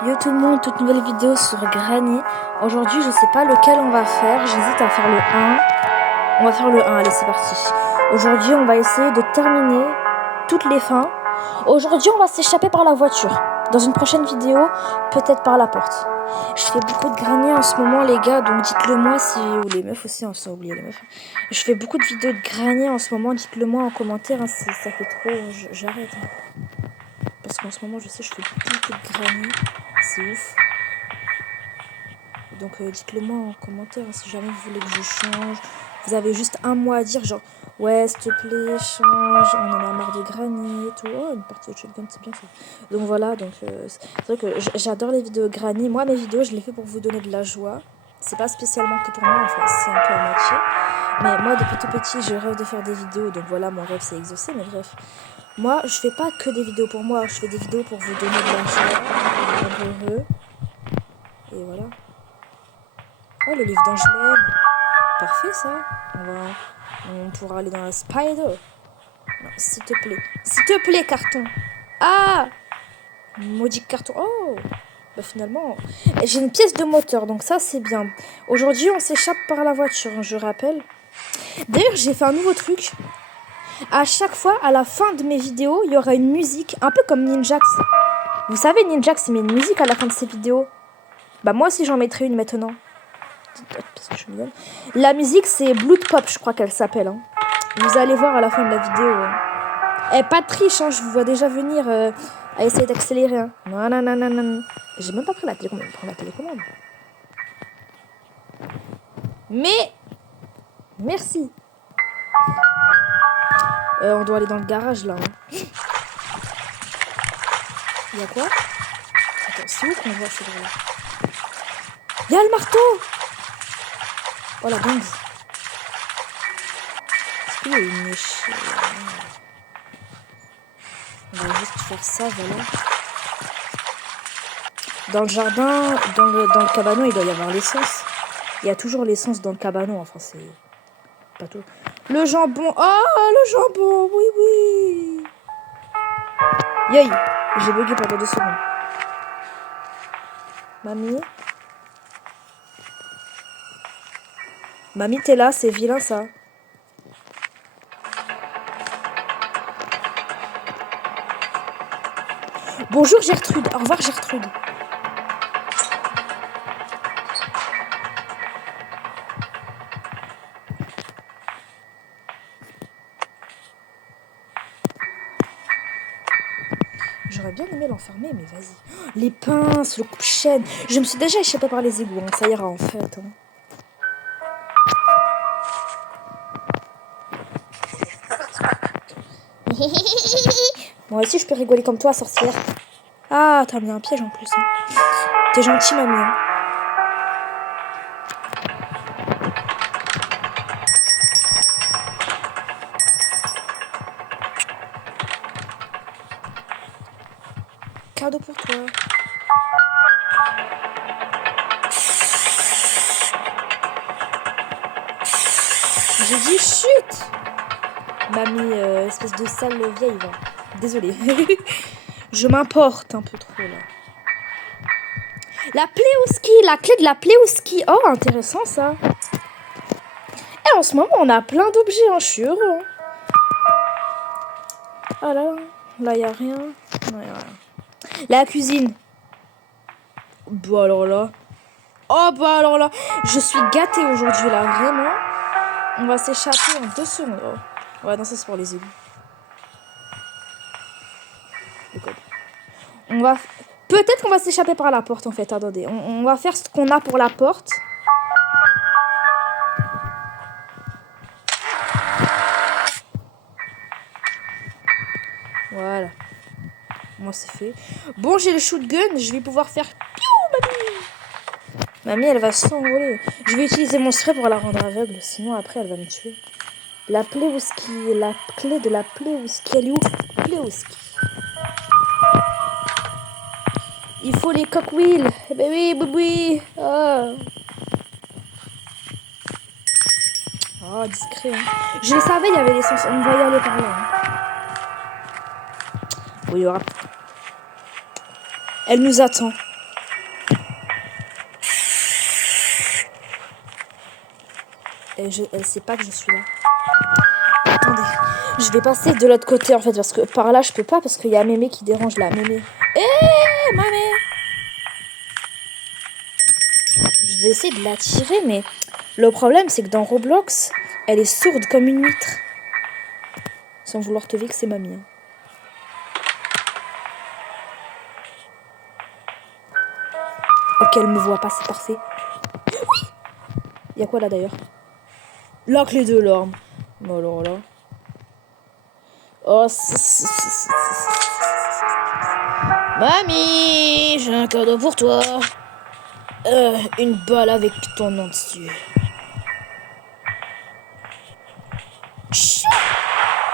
Yo tout le monde, toute nouvelle vidéo sur Granny. Aujourd'hui je sais pas lequel on va faire, j'hésite à faire le 1. On va faire le 1, allez c'est parti. Aujourd'hui on va essayer de terminer toutes les fins. Aujourd'hui on va s'échapper par la voiture. Dans une prochaine vidéo, peut-être par la porte. Je fais beaucoup de Granny en ce moment les gars, donc dites-le moi si... Ou les meufs aussi, on s'est oublié les meufs. Je fais beaucoup de vidéos de Granny en ce moment, dites-le moi en commentaire hein, si ça fait trop, j'arrête. Hein. Parce qu'en ce moment je sais je fais beaucoup de Granny, c'est ouf. Donc dites-le moi en commentaire hein, si jamais vous voulez que je change. Vous avez juste un mois à dire genre ouais s'il te plaît change, on en a marre de Granny et tout. Oh une partie de shotgun c'est bien ça. Donc voilà, donc c'est vrai que j'adore les vidéos Granny. Moi mes vidéos je les fais pour vous donner de la joie. C'est pas spécialement que pour moi, enfin c'est un peu à moitié. Mais moi depuis tout petit je rêve de faire des vidéos, donc voilà mon rêve c'est exaucé, mais bref. Moi je fais pas que des vidéos pour moi, je fais des vidéos pour vous donner de la joie, pour vous rendre heureux. Et voilà. Oh, le livre d'Angelaine. Parfait, ça. On pourra aller dans la Spider. Non, s'il te plaît. S'il te plaît, carton. Ah! Maudit carton. Oh! Bah, finalement, j'ai une pièce de moteur, donc ça, c'est bien. Aujourd'hui, on s'échappe par la voiture, je rappelle. D'ailleurs, j'ai fait un nouveau truc. À chaque fois, à la fin de mes vidéos, il y aura une musique, un peu comme Ninjax. Vous savez, Ninjax, il met une musique à la fin de ses vidéos. Bah, moi aussi, j'en mettrai une maintenant. Parce que je me donne. La musique c'est Blood Pop, je crois qu'elle s'appelle. Hein. Vous allez voir à la fin de la vidéo. Eh, pas de triche, hein, je vous vois déjà venir à essayer d'accélérer. Hein. Non, non, non, non, non. J'ai même pas pris la télécommande. Prends la télécommande. Mais merci. On doit aller dans le garage là. Hein. Il y a quoi? Attends, c'est où qu'on voit ce là? Il y a le marteau. Oh la bande. Est-ce qu'il y a une échelle? On va juste faire ça, voilà. Dans le jardin, dans le cabanon, il doit y avoir l'essence. Il y a toujours l'essence dans le cabanon. Enfin, c'est pas tout. Le jambon. Oh, le jambon. Oui, oui. Yoï. J'ai bugué pendant 2 secondes. Mamie. Mamie, t'es là. C'est vilain, ça. Bonjour, Gertrude. Au revoir, Gertrude. J'aurais bien aimé l'enfermer, mais vas-y. Oh, les pinces, le coupe-chaîne. Je me suis déjà échappée par les égouts. Hein. Ça ira, en fait. Hein. Moi aussi, je peux rigoler comme toi, sorcière. Ah, t'as mis un piège en plus. Hein. T'es gentil, mamie. Hein. Cadeau pour toi. J'ai dit chut. Mamie, espèce de sale vieille, va. Désolée. Je m'importe un peu trop, là. La Pléouski, la clé de la Pléouski. Oh, intéressant, ça. Et en ce moment, on a plein d'objets, hein. Je suis heureux. Hein. Ah là, là, y a rien. Non, y a rien. La cuisine. Bah alors là. Oh, bah alors là. Je suis gâtée aujourd'hui, là. Vraiment. On va s'échapper en 2 secondes. Oh. Ouais, non, ça, c'est pour les égouts. On va... Peut-être qu'on va s'échapper par la porte, en fait. Attendez. On va faire ce qu'on a pour la porte. Voilà. Moi, c'est fait. Bon, j'ai le shotgun. Je vais pouvoir faire... Piou, mamie. Mamie, elle va s'envoler. Je vais utiliser mon spray pour la rendre aveugle. Sinon, après, elle va me tuer. La Pléouski. La clé de la Pléouski. Elle est où? Pléouski. Il faut les cockwheels. Eh ben oui, oui. Oh. Oh, discret. Hein. Je le savais, il y avait l'essence. On va y aller par là. Hein. Oui, il y aura... Elle nous attend. Elle sait pas que je suis là. Attendez, je vais passer de l'autre côté en fait, parce que par là je peux pas, parce qu'il y a Mémé qui dérange là. Mémé. Mémé. Je vais essayer de la tirer, mais le problème c'est que dans Roblox, elle est sourde comme une huître. Sans vouloir te vexer, mamie. Ok, elle me voit pas, c'est parfait. Oui. Y'a quoi là d'ailleurs? La clé de l'arme. Mais alors là. Oh, mamie, j'ai un cadeau pour toi. Une balle avec ton nom dessus.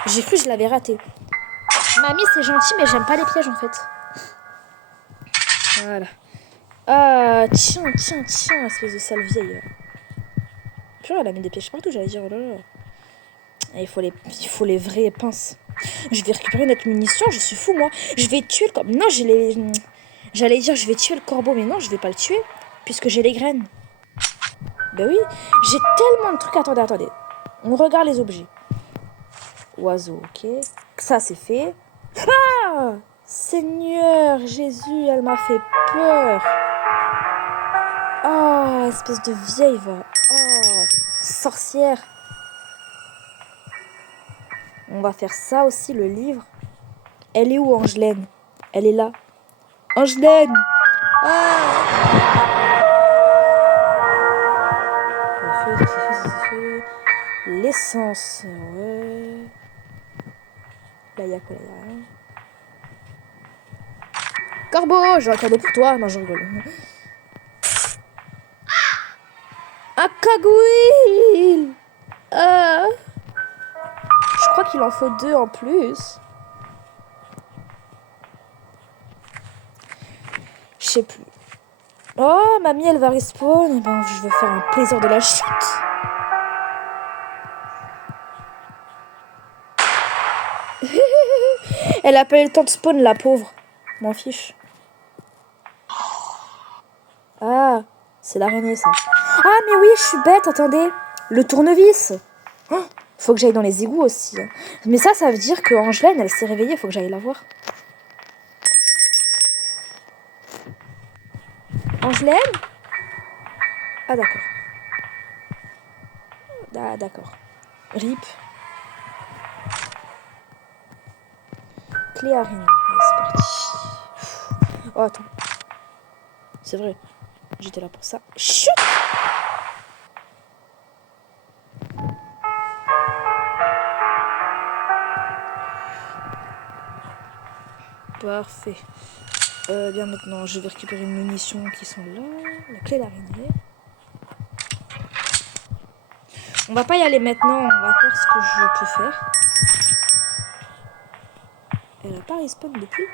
J'ai cru que je l'avais raté. Mamie, c'est gentil, mais j'aime pas les pièges en fait. Voilà. Ah, tiens, espèce de sale vieille. Purée, elle a mis des pièges partout, j'allais dire. Oh là là. Il faut les vraies pinces. Je vais récupérer notre munition, je suis fou moi. Je vais tuer le corbeau. Non, j'allais dire je vais tuer le corbeau, mais non, je vais pas le tuer. Puisque j'ai les graines. Ben oui, j'ai tellement de trucs. Attendez. On regarde les objets. Oiseau, ok. Ça, c'est fait. Ah, Seigneur Jésus, elle m'a fait peur. Ah, espèce de vieille, va. Ah, sorcière. On va faire ça aussi, le livre. Elle est où, Angelaine? Elle est là. Angelaine! L'essence, ouais. Là, il y a quoi là? Corbeau, j'ai un cadeau pour toi. Non, je rigole. Un cagouille. Je crois qu'il en faut 2 en plus. Je sais plus. Oh, mamie, elle va respawn. Ben, je vais faire un plaisir de la chute. Elle a pas eu le temps de spawn, la pauvre. M'en fiche. Ah, c'est l'araignée, ça. Ah, mais oui, je suis bête, attendez. Le tournevis. Oh, faut que j'aille dans les égouts aussi. Mais ça veut dire que Angelaine, elle s'est réveillée, faut que j'aille la voir. Angelaine? Ah, d'accord. Ah, d'accord. RIP. Clé araignée. Allez, c'est parti. Oh, attends. C'est vrai. J'étais là pour ça. Chut! Parfait. Bien maintenant, je vais récupérer une munition qui sont là. La clé d'araignée. On va pas y aller maintenant, on va faire ce que je peux faire. Elle a pas respawn depuis.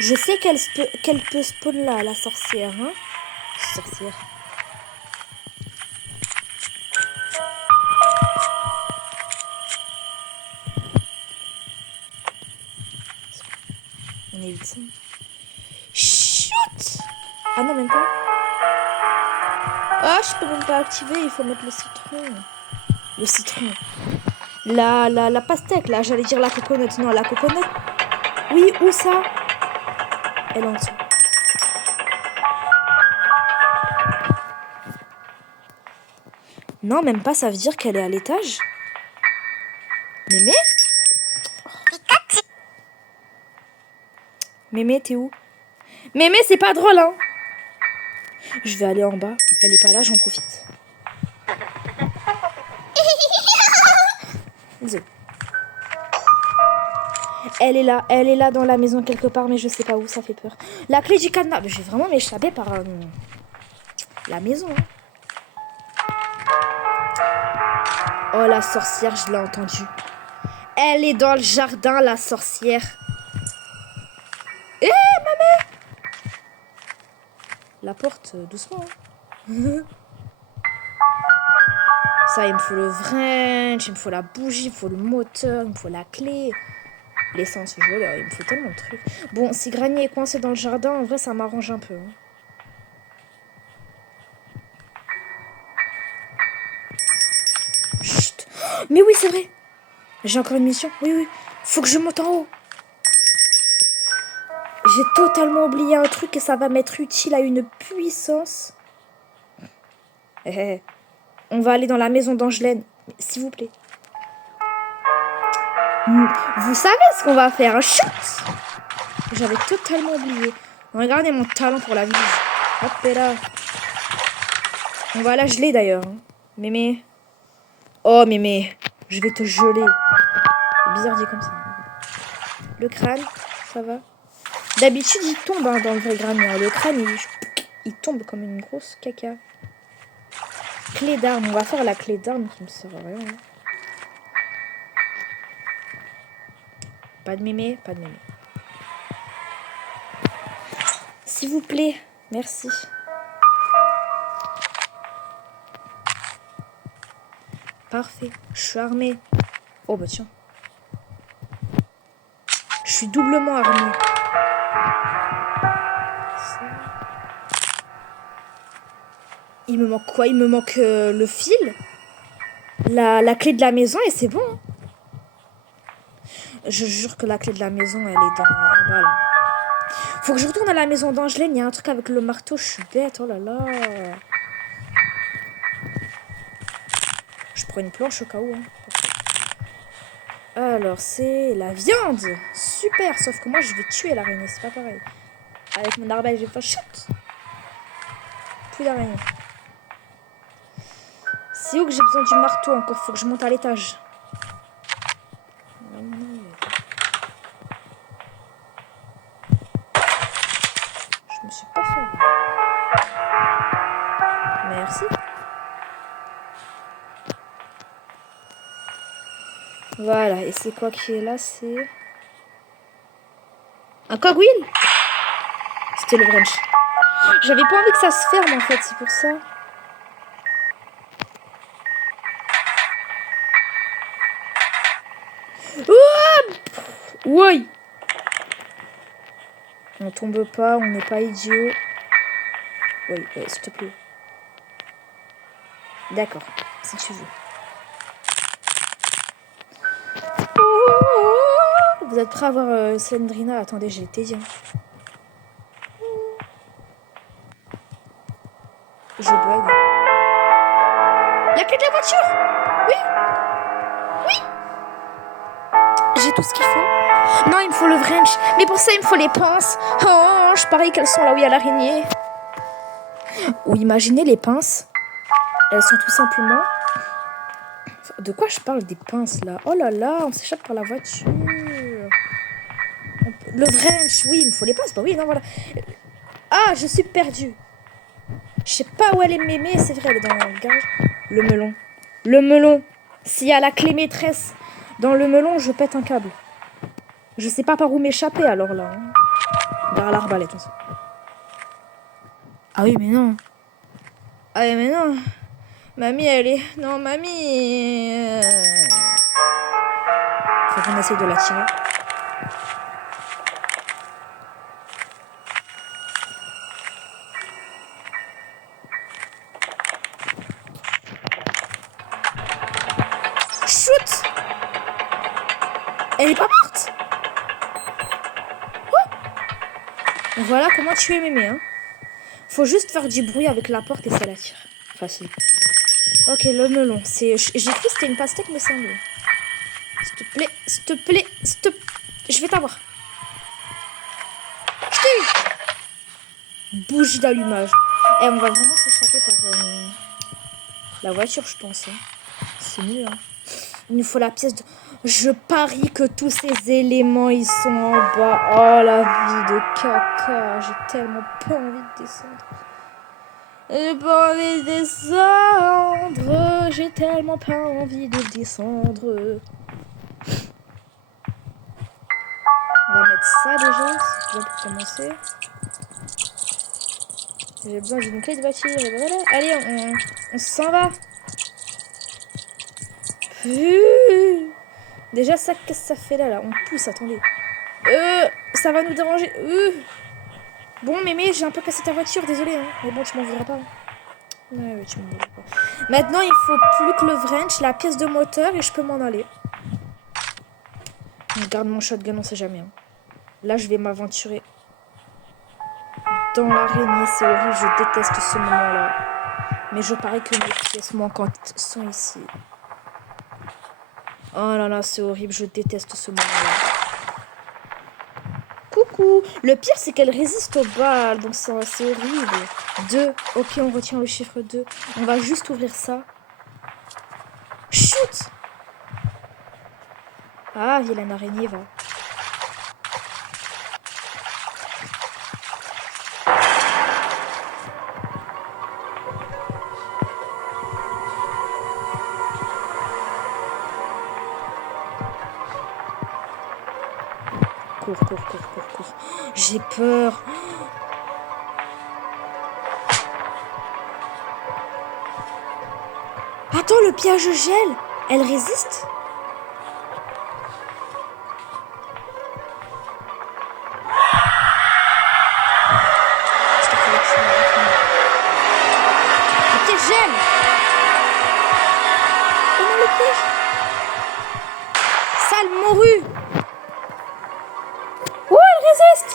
Je sais qu'elle peut spawn là, la sorcière. Hein, sorcière. On évite ça. Chut! Ah non, même pas. Ah, je peux même pas activer, il faut mettre le citron. Le citron. La pastèque, là, j'allais dire la coconut. Non, la coconut. Oui, où ça? Elle est en dessous. Non, même pas, ça veut dire qu'elle est à l'étage. Mémé? Mémé, t'es où? Mémé, c'est pas drôle, hein? Je vais aller en bas. Elle est pas là, j'en profite. Désolée. Elle est là dans la maison quelque part, mais je sais pas où, ça fait peur. La clé du cadenas. Je vais vraiment m'échapper par la maison. Hein. Oh, la sorcière, je l'ai entendue. Elle est dans le jardin, la sorcière. Maman! La porte, doucement. Hein. Ça, il me faut le wrench, il me faut la bougie, il me faut le moteur, il me faut la clé. L'essence, il me faut tellement de trucs. Bon, si Granny est coincée dans le jardin, en vrai, ça m'arrange un peu. Hein. Chut. Oh, mais oui, c'est vrai. J'ai encore une mission. Oui, oui. Faut que je monte en haut. J'ai totalement oublié un truc et ça va m'être utile à une puissance. On va aller dans la maison d'Angelaine. S'il vous plaît. Vous savez ce qu'on va faire. Chut. J'avais totalement oublié. Regardez mon talent pour la vie. Hop et là. On va la geler d'ailleurs. Mémé. Oh mémé. Je vais te geler. C'est bizarre dit comme ça. Le crâne, ça va. D'habitude il tombe hein, dans le vrai crâne. Le crâne il tombe comme une grosse caca. Clé d'arme. On va faire la clé d'arme qui me sert à rien. Hein. Pas de mémé, pas de mémé. S'il vous plaît. Merci. Parfait. Je suis armée. Oh bah tiens. Je suis doublement armée. Il me manque quoi? Il me manque le fil. La clé de la maison et c'est bon. Hein. Je jure que la clé de la maison, elle est dans... Voilà. Faut que je retourne à la maison d'Angelaine. Il y a un truc avec le marteau. Je suis bête. Oh là là. Je prends une planche au cas où. Hein. Alors, c'est la viande. Super. Sauf que moi, je vais tuer l'araignée. C'est pas pareil. Avec mon arbalète, je vais faire chut. Plus d'araignée. C'est où que j'ai besoin du marteau encore? Faut que je monte à l'étage. Je me suis pas fait. Merci. Voilà, et c'est quoi qui est là? C'est un cogwheel. C'était le wrench. J'avais pas envie que ça se ferme en fait, c'est pour ça. Oui. On tombe pas, on n'est pas idiot. Oui, s'il te plaît. D'accord, si tu veux. Vous êtes prêts à voir Slendrina? Attendez, j'ai été dit. Je bug. La clé de la voiture. Oui. Oui. J'ai tout ce qu'il faut. Non, il me faut le wrench. Mais pour ça, il me faut les pinces. Oh, je parie qu'elles sont là où il y a l'araignée. Ou imaginez les pinces. Elles sont tout simplement... De quoi je parle des pinces là? Oh là là, on s'échappe par la voiture. Le wrench, oui, il me faut les pinces. Bah oui, non, voilà. Ah, je suis perdue. Je sais pas où elle est mémé, c'est vrai, elle est dans le garage. Le melon. Le melon. S'il y a la clé maîtresse dans le melon, je pète un câble. Je sais pas par où m'échapper alors là. Hein. Vers l'arbalète, on sait. Ah oui, mais non. Ah oui, mais non. Mamie, elle est... Non, mamie... Faut qu'on essaye de la tirer. Shoot! Elle est pas morte. Oh, voilà comment tuer mémé. Hein. Faut juste faire du bruit avec la porte et ça la tire. Facile. Ok, le melon. J'ai cru que c'était une pastèque, mais c'est un melon. S'il te plaît, s'il te plaît, s'il te... Je vais t'avoir. Je t'ai eu. Bougie d'allumage. Et on va vraiment s'échapper par la voiture, je pense. Hein. C'est mieux. Hein. Il nous faut la pièce de... Je parie que tous ces éléments, ils sont en bas. Oh, la vie de caca. J'ai tellement pas envie de descendre. J'ai pas envie de descendre. J'ai tellement pas envie de descendre. On va mettre ça déjà. C'est bien pour commencer. J'ai besoin d'une clé de voiture. Voilà. Allez, on s'en va. Déjà, ça, qu'est-ce que ça fait là, On pousse, attendez. Ça va nous déranger. Bon, mémé, j'ai un peu cassé ta voiture, désolé. Hein. Mais bon, tu m'en voudras pas. Ouais, tu m'en voudras pas. Maintenant, il faut plus que le wrench, la pièce de moteur, et je peux m'en aller. Je garde mon shotgun, on sait jamais. Hein. Là, je vais m'aventurer dans l'araignée. C'est horrible, je déteste ce moment-là. Mais je parie que mes pièces manquantes sont ici. Oh là là, c'est horrible, je déteste ce moment-là. Coucou. Le pire, c'est qu'elle résiste aux balles, donc c'est horrible. 2. Ok, on retient le chiffre 2. On va juste ouvrir ça. Shoot. Ah, vilaine araignée, va. Cours. J'ai peur. Attends, le piège gèle. Elle résiste? Le piège gèle. Oh non, le piège. Sale morue. Oh, elle résiste.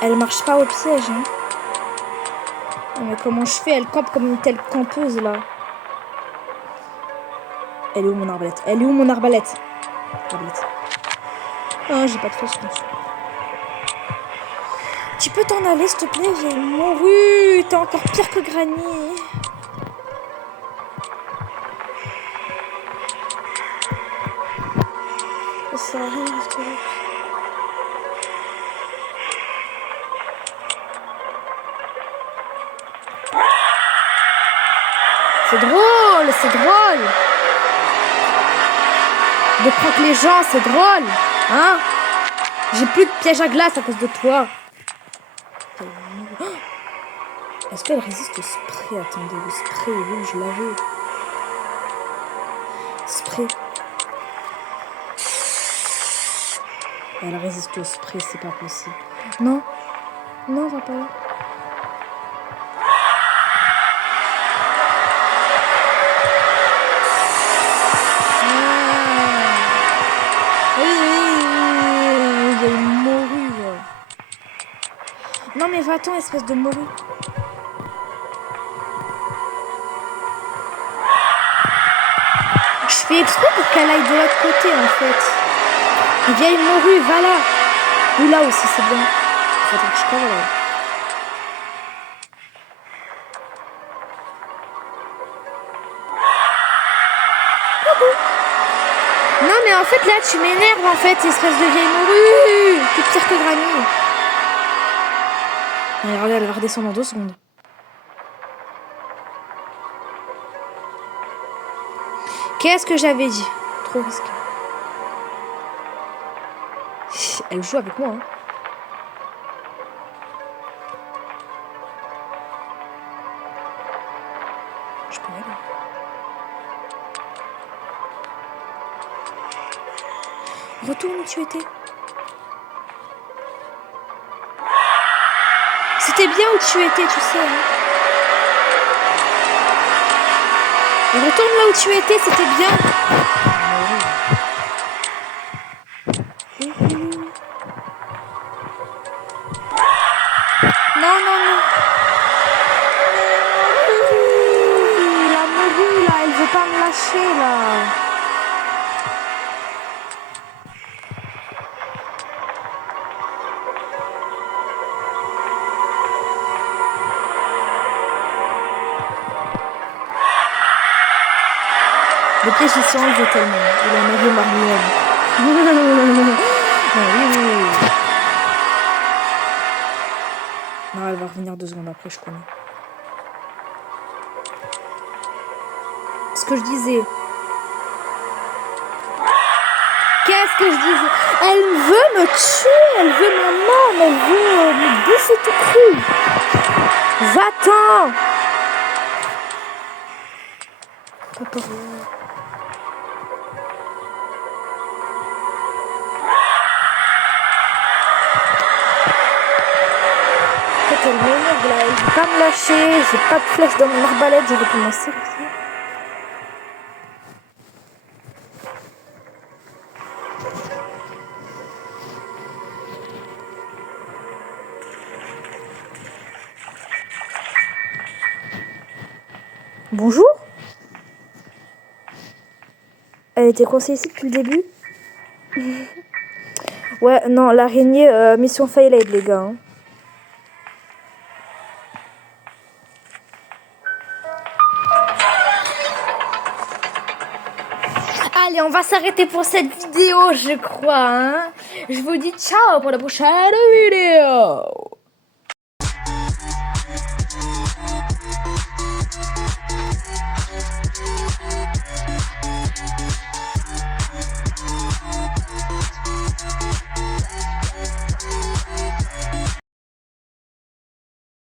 Elle marche pas au piège, hein. Mais comment je fais? Elle campe comme une telle campeuse, là. Elle est où mon arbalète? Ah, j'ai pas de flèche dessus. Tu peux t'en aller, s'il te plaît, vieille morue. T'es encore pire que Granny. Ça arrive, c'est drôle. De croquer les gens, c'est drôle. Hein? J'ai plus de piège à glace à cause de toi. Est-ce qu'elle résiste au spray? Attendez, le spray, oui, je l'avais. Spray. Elle résiste au spray, c'est pas possible. Non, va pas là. Non mais va-t'en, espèce de morue. Je fais exprès pour qu'elle aille de l'autre côté en fait. Vieille morue, va là. Ou là aussi, c'est bien. Faudrait que je colle là. Non mais en fait là tu m'énerves en fait, espèce de vieille morue. T'es pire que Granny. Regardez, elle va redescendre en 2 secondes. Qu'est-ce que j'avais dit? Trop risqué. Elle joue avec moi. Hein. Je peux y aller. Retourne où tu étais. C'était bien où tu étais, tu sais. Hein. Et retourne là où tu étais, c'était bien. Non. La morue, là, elle veut pas me lâcher, là. Le piège il s'est enlevé tellement. Il en avait marre. Oui. Non, elle va revenir 2 secondes après, je connais. Ce que je disais. Qu'est-ce que je disais? Elle veut me tuer, elle veut ma mort, elle veut me bouffer tout cru. Va-t'en. Papa. elle m'énerve là, elle veut pas me lâcher, j'ai pas de flèche dans mon arbalète, j'aurais pu m'en servir. Bonjour. Elle était coincée ici depuis le début. Ouais, non, l'araignée, mission failed les gars. Hein. Allez, on va s'arrêter pour cette vidéo, je crois. Hein. Je vous dis ciao pour la prochaine vidéo.